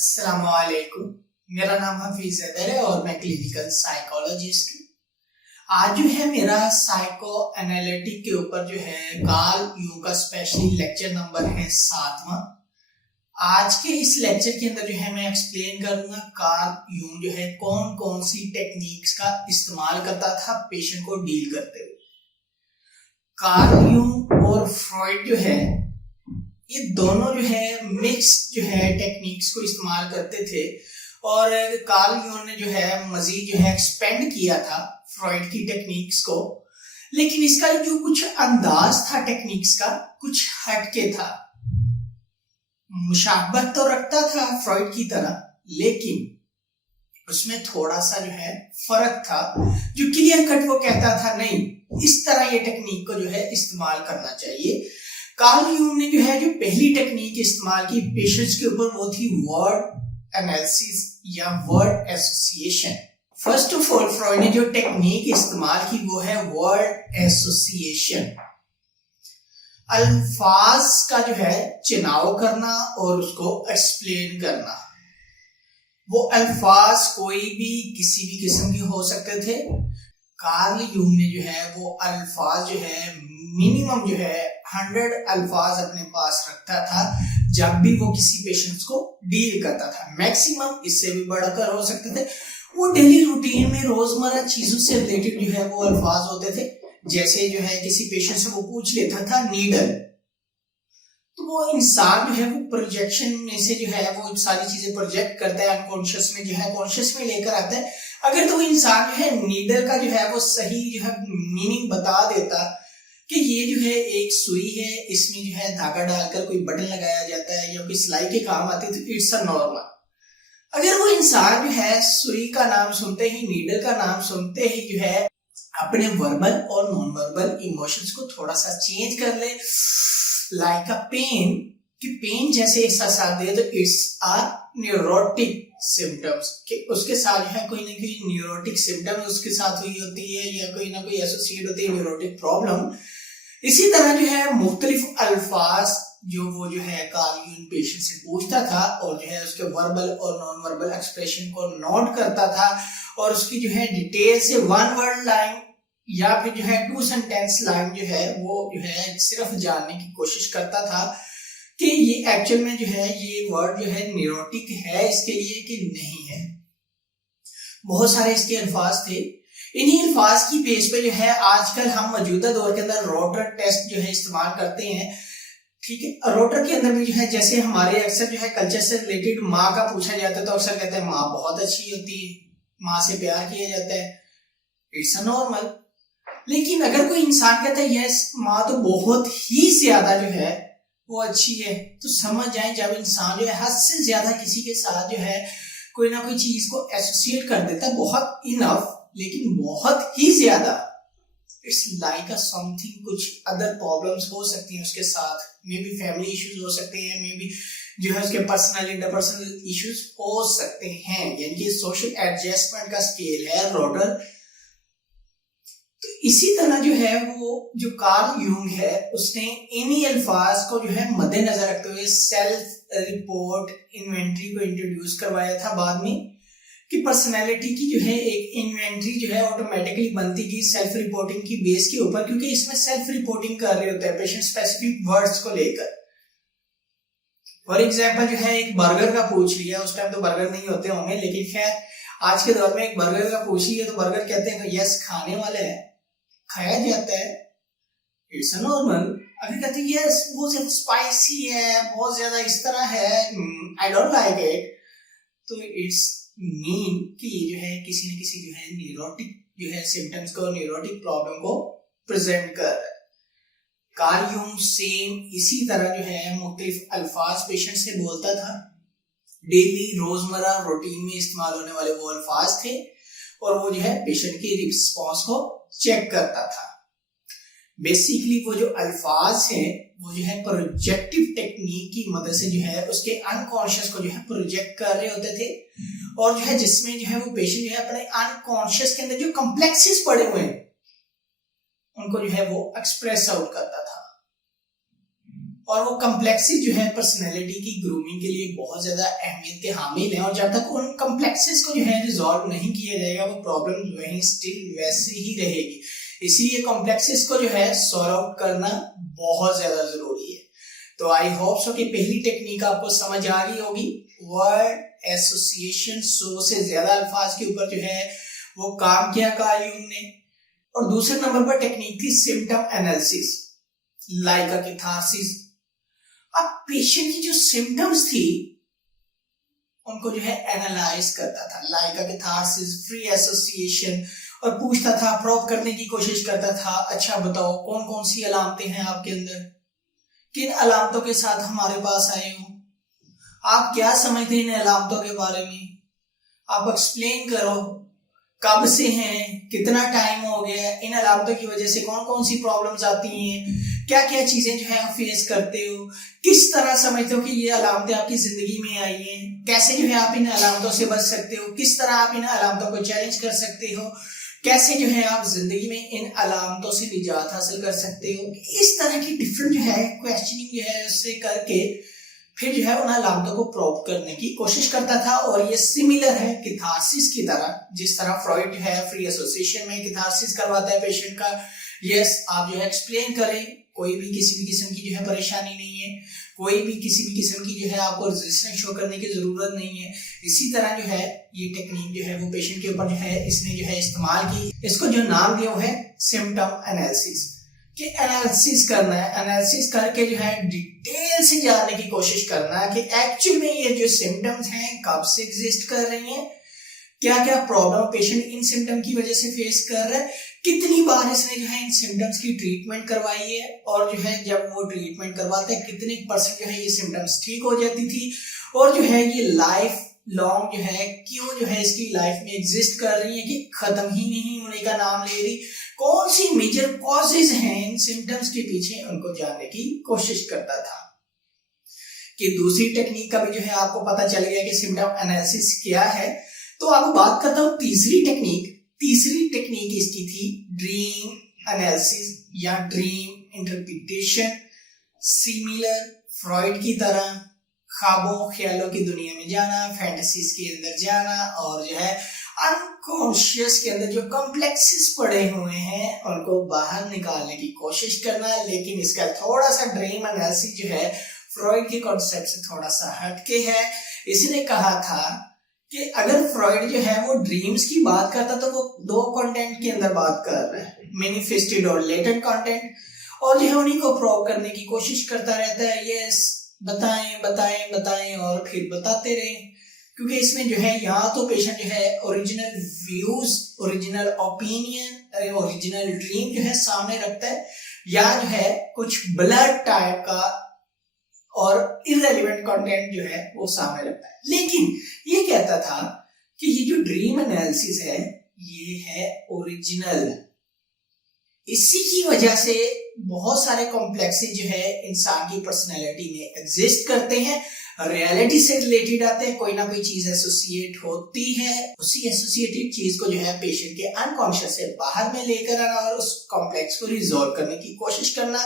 अस्सलामुअलैकुम। मेरा नाम हफीज हैदर है और मैं क्लिनिकल साइकोलॉजिस्ट हूँ। आज जो है मेरा साइको एनालिटिक के ऊपर जो है कार्ल यूंग का स्पेशली लेक्चर नंबर है 7वां। आज के इस लेक्चर के अंदर जो है मैं एक्सप्लेन करूंगा कार्ल यूंग जो है कौन कौन सी टेक्निक्स का इस्तेमाल करता था पेशेंट को डील करते हुए। कार्ल यूंग और फ्रॉइड जो है ये दोनों जो है मिक्स जो है टेक्निक्स को इस्तेमाल करते थे और कार्ल यूंग ने जो है मजीद जो है एक्सपेंड किया था फ्रॉइड की टेक्निक्स को, लेकिन इसका जो कुछ अंदाज था टेक्निक्स का कुछ हटके था। मुशाबहत तो रखता था फ्रॉइड की तरह, लेकिन उसमें थोड़ा सा जो है फर्क था जो क्लियर कट वो कहता था नहीं इस तरह ये टेक्निक को जो है इस्तेमाल करना चाहिए। कार्ल यूंग ने जो है जो पहली टेक्निक इस्तेमाल की पेशेंट्स के ऊपर वो थी वर्ड एनालिसिस या word association. First of all Freud ने जो टेक्निक इस्तेमाल की वो है वर्ड एसोसिएशन। अल्फाज का जो है चुनाव करना और उसको एक्सप्लेन करना। वो अल्फाज कोई भी किसी भी किस्म के हो सकते थे। कार्ल यूंग ने जो है वो अल्फाज जो है मिनिमम जो है 100 अल्फाज अपने पास रखता था जब भी वो किसी पेशेंट्स को डील करता था। मैक्सिमम इससे भी बढ़कर हो सकते थे। वो डेली रूटीन में रोजमर्रा चीजों से रिलेटेड जो है वो अल्फाज होते थे। जैसे जो है किसी पेशेंट से वो पूछ लेता था नीडल, तो वो इंसान जो है वो प्रोजेक्शन में से जो है वो सारी चीजें प्रोजेक्ट करता है, अनकॉन्शियस में जो है कॉन्शियस में लेकर आता है। अगर तो इंसान जो है नीडल का जो है वो सही जो है मीनिंग बता देता कि ये जो है एक सुई है, इसमें जो है धागा डालकर कोई बटन लगाया जाता है या कोई सिलाई के काम आती है, तो इट्स अ नॉर्मल। अगर वो इंसान जो है सुई का नाम सुनते ही, नीडल का नाम सुनते ही जो है अपने वर्बल और नॉन वर्बल इमोशंस को थोड़ा सा चेंज कर ले, लाइक अ पेन, कि पेन जैसे एहसास दे, तो इट्स अ न्यूरोटिक सिम्टम्स, कि उसके साथ जो है कोई ना कोई न्यूरोटिक सिम्टम उसके साथ हुई होती है या कोई ना कोई एसोसिएट होती है न्यूरोटिक प्रॉब्लम। इसी तरह जो है मुख्तलिफ अल्फाज जो वो जो है कार्ल यूंग पेशेंट से पूछता था और जो है उसके वर्बल और नॉन वर्बल एक्सप्रेशन को नोट करता था और उसकी जो है डिटेल से 1 वर्ड लाइन या फिर जो है 2 सेंटेंस लाइन जो है वो जो है सिर्फ जानने की कोशिश करता था कि ये एक्चुअल में जो है ये वर्ड जो है न्यूरोटिक है इसके लिए कि नहीं है। बहुत सारे इसके अल्फाज थे। इन्हीं अल्फाज की बेस पे जो है आजकल हम मौजूदा दौर के अंदर रोटर टेस्ट जो है इस्तेमाल करते हैं। ठीक है, रोटर के अंदर भी जो है जैसे हमारे अक्सर जो है कल्चर से रिलेटेड माँ का पूछा जाता है तो अक्सर कहते हैं माँ बहुत अच्छी होती है, माँ से प्यार किया जाता है, इट्स अ नॉर्मल। लेकिन अगर कोई इंसान कहता है यस माँ तो बहुत ही ज्यादा जो है वो अच्छी है, तो समझ जाए जब इंसान जो है हद से ज्यादा किसी के साथ जो है कोई ना कोई चीज को एसोसिएट कर देता है, बहुत इनफ लेकिन बहुत ही ज्यादा, इट्स लाइक अ समथिंग, कुछ अदर प्रॉब्लम्स हो सकती हैं उसके साथ, मे बी फैमिली इश्यूज हो सकते हैं, मे बी जो है उसके पर्सनल इंटरपर्सनल इश्यूज हो सकते हैं, यानी कि सोशल एडजस्टमेंट का स्केल है रोटर। तो इसी तरह जो है वो जो कार्ल यूंग है उसने इन्हीं अल्फाज को जो है मद्देनजर रखते हुए सेल्फ रिपोर्ट इन्वेंट्री को इंट्रोड्यूस करवाया था बाद में, कि पर्सनैलिटी की जो है एक इन्वेंट्री जो है ऑटोमेटिकली बनती थी सेल्फ रिपोर्टिंग की बेस के ऊपर, क्योंकि इसमें सेल्फ रिपोर्टिंग कर रहे होते हैं पेशेंट स्पेसिफिक वर्ड्स को लेकर। फॉर एग्जांपल जो है एक बर्गर का पूछ लिया, उस टाइम तो बर्गर नहीं होते होंगे, लेकिन खैर आज के दौर में एक बर्गर का पूछ लिया तो बर्गर कहते हैं यस खाने वाले हैं, खाया जाता है, इट्स अ नॉर्मल। अगर कहते हैं यस वो सिर्फ स्पाइसी है, बहुत ज्यादा इस तरह है, आई डोंट लाइक इट, तो इट्स मीन कि ये जो है किसी न किसी जो है न्यूरोटिक जो है सिम्टम्स को, न्यूरोटिक प्रॉब्लम को प्रेजेंट कर रहा है। कार्ल यूंग सेम इसी तरह जो है मुख्तलिफ अल्फाज पेशेंट से बोलता था। डेली रोजमर्रा रूटीन में इस्तेमाल होने वाले वो अल्फाज थे और वो जो है पेशेंट की रिस्पॉन्स को चेक करता था। बेसिकली वो जो अल्फाज हैं वो जो है प्रोजेक्टिव टेक्निक की मदद से जो है उसके अनकॉन्शियस को जो है प्रोजेक्ट कर रहे होते थे और जो है जिसमें जो है वो पेशेंट जो है अपने अनकॉन्शियस के अंदर जो कॉम्प्लेक्सेस पड़े हुए हैं उनको जो है वो एक्सप्रेस आउट करता था। और वो कम्प्लेक्सेस जो है पर्सनैलिटी की ग्रूमिंग के लिए बहुत ज्यादा अहमियत के हामिल हैं, और जब तक उन कम्प्लेक्सेस को जो है रिजॉल्व नहीं किया जाएगा वो प्रॉब्लम वहीं स्टिल वैसे ही रहेगी। इसीलिए कॉम्प्लेक्सेस को जो है सॉल्व आउट करना बहुत ज्यादा जरूरी है। तो आई होप सो कि पहली टेक्निक आपको समझ आ गई होगी, वर्ड एसोसिएशन। 100 से ज्यादा अल्फाज के ऊपर जो है वो काम किया कार्ल यूंग ने। और दूसरे नंबर पर टेक्निक थी सिम्टम एनालिसिस, लाइका कैथारसिस। अब पेशेंट की जो सिम्टम्स थी उनको जो है एनालाइज करता था, लाइका कैथारसिस, फ्री एसोसिएशन, और पूछता था, प्रूव करने की कोशिश करता था, अच्छा बताओ कौन कौन सी अलामतें हैं आपके अंदर, किन अलामतों के साथ हमारे पास आए हो, आप क्या समझते हैं इन अलामतों के बारे में, आप एक्सप्लेन करो, कब से हैं, कितना टाइम हो गया, इन अलामतों की वजह से कौन कौन सी प्रॉब्लम्स आती हैं, क्या क्या चीजें जो है आप फेस करते हो, किस तरह समझते हो कि ये अलामतें आपकी जिंदगी में आई हैं, कैसे जो है आप इन अलामतों से बच सकते हो, किस तरह आप इन अलामतों को चैलेंज कर सकते हो, कैसे जो है आप जिंदगी में इन अलामतों से निजात हासिल कर सकते हो। इस तरह की डिफरेंट जो है क्वेश्चनिंग जो है उससे करके फिर जो है उन अलामतों को प्रूव करने की कोशिश करता था। और ये सिमिलर है कैथारसिस की तरह, जिस तरह फ्रॉइड जो है फ्री एसोसिएशन में कैथारसिस करवाता है पेशेंट का। यस, आप जो है एक्सप्लेन करें, कोई भी किसी भी किस्म की जो है परेशानी नहीं है, कोई भी किसी भी किस्म की जो है आपको रेजिस्टेंस शो करने की जरूरत नहीं है। इसी तरह जो है ये टेक्निक जो है वो पेशेंट के ऊपर जो है इसने जो है इस्तेमाल की। इसको जो नाम दिया वो है सिम्टम एनालिसिस, कि एनालिसिस करना है, एनालिसिस करके जो है डिटेल से जानने की कोशिश करना है कि एक्चुअल में ये जो सिम्टम्स हैं कब से एग्जिस्ट कर रही हैं, क्या क्या प्रॉब्लम पेशेंट इन सिम्टम की वजह से फेस कर रहा है, कितनी बार इसने जो है इन सिम्टम्स की ट्रीटमेंट करवाई है, और जो है जब वो ट्रीटमेंट करवाते हैं कितने % जो है ये सिम्टम्स ठीक हो जाती थी, और जो है ये लाइफ लॉन्ग जो है क्यों जो है इसकी लाइफ में एग्जिस्ट कर रही है, कि खत्म ही नहीं होने का नाम ले रही, कौन सी मेजर कॉजेज हैं इन सिम्टम्स के पीछे, उनको जानने की कोशिश करता था। कि दूसरी टेक्निक का भी जो है आपको पता चल गया कि सिम्टम एनालिसिस क्या है। तो अब बात करता हूं तीसरी टेक्निक। तीसरी टेक्निक इसकी थी ड्रीम एनालिसिस या ड्रीम इंटरप्रिटेशन। सिमिलर फ्रॉइड की तरह ख्वाबों ख्यालों की दुनिया में जाना, फैंटेसीज के अंदर जाना, और जो है अनकॉन्शियस के अंदर जो कॉम्प्लेक्सेस पड़े हुए हैं उनको बाहर निकालने की कोशिश करना। लेकिन इसका थोड़ा सा ड्रीम एनालिसिस जो है फ्रॉइड के कॉन्सेप्ट से थोड़ा सा हटके है। इसने कहा था कि अगर फ्रॉइड जो है वो ड्रीम्स की बात करता तो वो दो कंटेंट के अंदर बात कर रहा है, मैनिफेस्टेड और लेटेंट कंटेंट, और जो है उन्हीं को प्रूव करने की कोशिश करता रहता है। यस, बताएं बताएं बताएं और फिर बताते रहें, क्योंकि इसमें जो है या तो पेशेंट जो है original views, original opinion, original dream जो है सामने रखता है, या जो है कुछ ब्लड टाइप का और इररेलेवेंट कंटेंट जो है वो सामने रखता है। लेकिन ये कहता था कि ये जो ड्रीम एनालिसिस है ये है ओरिजिनल। इसी की वजह से बहुत सारे कॉम्प्लेक्सेस जो है इंसान की पर्सनैलिटी में एग्जिस्ट करते हैं, रियलिटी से रिलेटेड आते हैं, कोई ना कोई चीज एसोसिएट होती है, उसी एसोसिएटेड चीज को जो है पेशेंट के अनकॉन्शियस से बाहर में लेकर आना और उस कॉम्प्लेक्स को रिजॉल्व करने की कोशिश करना।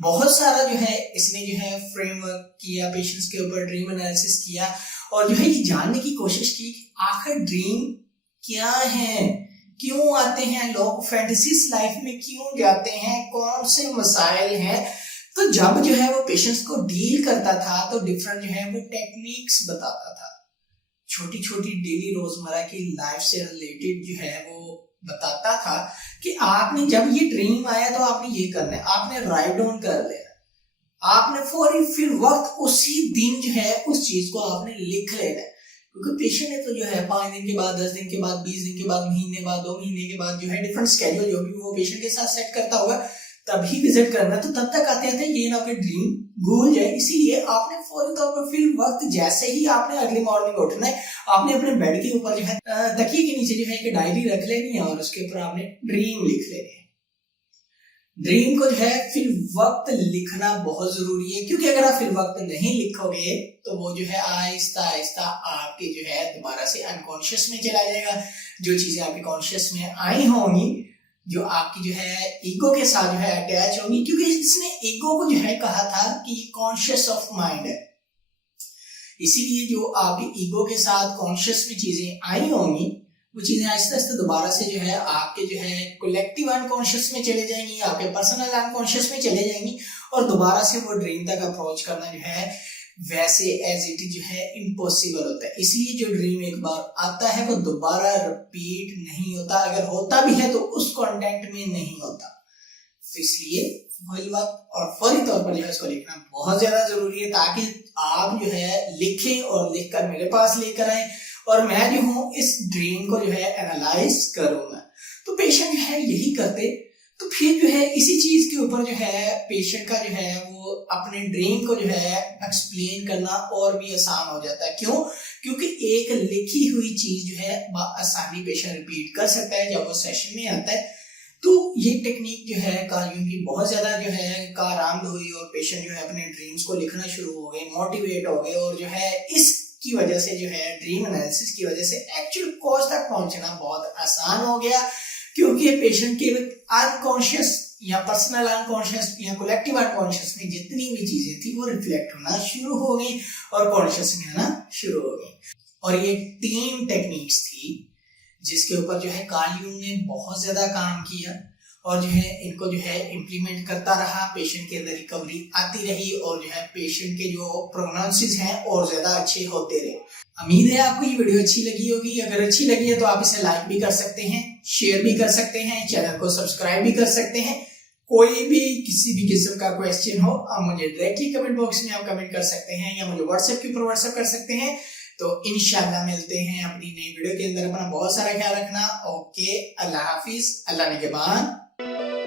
बहुत सारा जो है इसने जो है फ्रेमवर्क किया, पेशेंट्स के ऊपर ड्रीम एनालिसिस किया, और जो है ये जानने की कोशिश की आखिर ड्रीम क्या है, क्यों आते हैं लोग, फैंटेसीज लाइफ में क्यों जाते हैं, कौन से मसाइल हैं। तो जब जो है वो पेशेंट्स को डील करता था तो डिफरेंट जो है वो टेक्निक्स बताता था, छोटी छोटी डेली रोजमर्रा की लाइफ से रिलेटेड जो है वो बताता था कि आपने जब ये ड्रीम आया तो आपने ये करना है, आपने राइट डाउन कर लेना, आपने फौरी फिर वक्त उसी दिन जो है उस चीज को आपने लिख लेना है। क्योंकि पेशेंट है तो जो है 5 दिन के बाद, 10 दिन के बाद, 20 दिन के बाद, महीने बाद, 2 महीने के बाद जो है डिफरेंट स्केड्यूल जो भी वो पेशेंट के साथ सेट करता होगा तभी विजिट करना। तो तब तक आते आते ये ना कि ड्रीम भूल जाए, इसीलिए आपने फौरी तौर पर फिर वक्त जैसे ही आपने अगली मॉर्निंग उठना है, आपने अपने बेड के ऊपर जो है तकिए के नीचे जो है एक डायरी रख लेनी है और उसके ऊपर आपने ड्रीम लिख लेनी है। ड्रीम को जो है फिर वक्त लिखना बहुत जरूरी है, क्योंकि अगर आप फिर वक्त नहीं लिखोगे तो वो जो है आहिस्ता आहिस्ता आपके जो है दोबारा से अनकॉन्शियस में चला जाएगा। जो चीजें आपके कॉन्शियस में आई होंगी, जो आपकी जो है ईगो के साथ जो है अटैच होंगी, क्योंकि इसने ईगो को जो है कहा था कि कॉन्शियस ऑफ माइंड है। इसीलिए जो आपकी ईगो के साथ कॉन्शियस में चीजें आई होंगी वो चीजें आहिस्ता आहिस्ता दोबारा से जो है आपके जो है कलेक्टिव अनकॉन्शियस में चले जाएंगी, आपके पर्सनल अनकॉन्शियस में चले जाएंगी और दोबारा से वो ड्रीम तक अप्रोच करना जो है वैसे एज इट इज जो है इम्पॉसिबल होता है। इसलिए जो ड्रीम एक बार आता है वो दोबारा रिपीट नहीं होता, अगर होता भी है तो उस कॉन्टेंट में नहीं होता। तो इसलिए वही वक्त और फौरी तौर पर जो है इसको लिखना बहुत ज्यादा जरूरी है, ताकि आप जो है लिखें और लिखकर मेरे पास लेकर आए और मैं जो हूँ इस ड्रीम को जो है एनालाइज करूंगा। तो पेशेंट जो है यही करते, तो फिर जो है इसी चीज के ऊपर जो है पेशेंट का जो है वो अपने ड्रीम को जो है एक्सप्लेन करना और भी आसान हो जाता है। क्यों? क्योंकि एक लिखी हुई चीज जो है आसानी पेशेंट रिपीट कर सकता है जब वो सेशन में आता है। तो ये टेक्निक जो है कार्ल यूंग की बहुत ज्यादा जो है कारआमद हुई और पेशेंट जो है अपने ड्रीम्स को लिखना शुरू हो गए, मोटिवेट हो गए और जो है इसकी वजह से जो है ड्रीम एनालिसिस की वजह से एक्चुअल कॉज तक पहुंचना बहुत आसान हो गया, क्योंकि पेशेंट के अनकॉन्शियस या पर्सनल अनकॉन्शियस या कलेक्टिव अनकॉन्शियस में जितनी भी चीजें थी वो रिफ्लेक्ट होना शुरू हो गई और कॉन्शियस में आना शुरू हो गई। और ये 3 टेक्निक्स थी जिसके ऊपर जो है कार्ल यूंग ने बहुत ज्यादा काम किया और जो है इनको जो है इम्प्लीमेंट करता रहा। पेशेंट के अंदर रिकवरी आती रही और जो है पेशेंट के जो प्रोग्नोसिस हैं और ज्यादा अच्छे होते रहे। उम्मीद है आपको ये वीडियो अच्छी लगी होगी। अगर अच्छी लगी है तो आप इसे लाइक भी कर सकते हैं, शेयर भी कर सकते हैं, चैनल को सब्सक्राइब भी कर सकते हैं। कोई भी किसी भी किस्म का क्वेश्चन हो आप मुझे डायरेक्टली कमेंट बॉक्स में आप कमेंट कर सकते हैं या मुझे व्हाट्सएप के ऊपर व्हाट्सएप कर सकते हैं। तो इंशाल्लाह मिलते हैं अपनी नई वीडियो के अंदर। अपना बहुत सारा ख्याल रखना। ओके, अल्लाह हाफिज, अल्लाह निगहबान।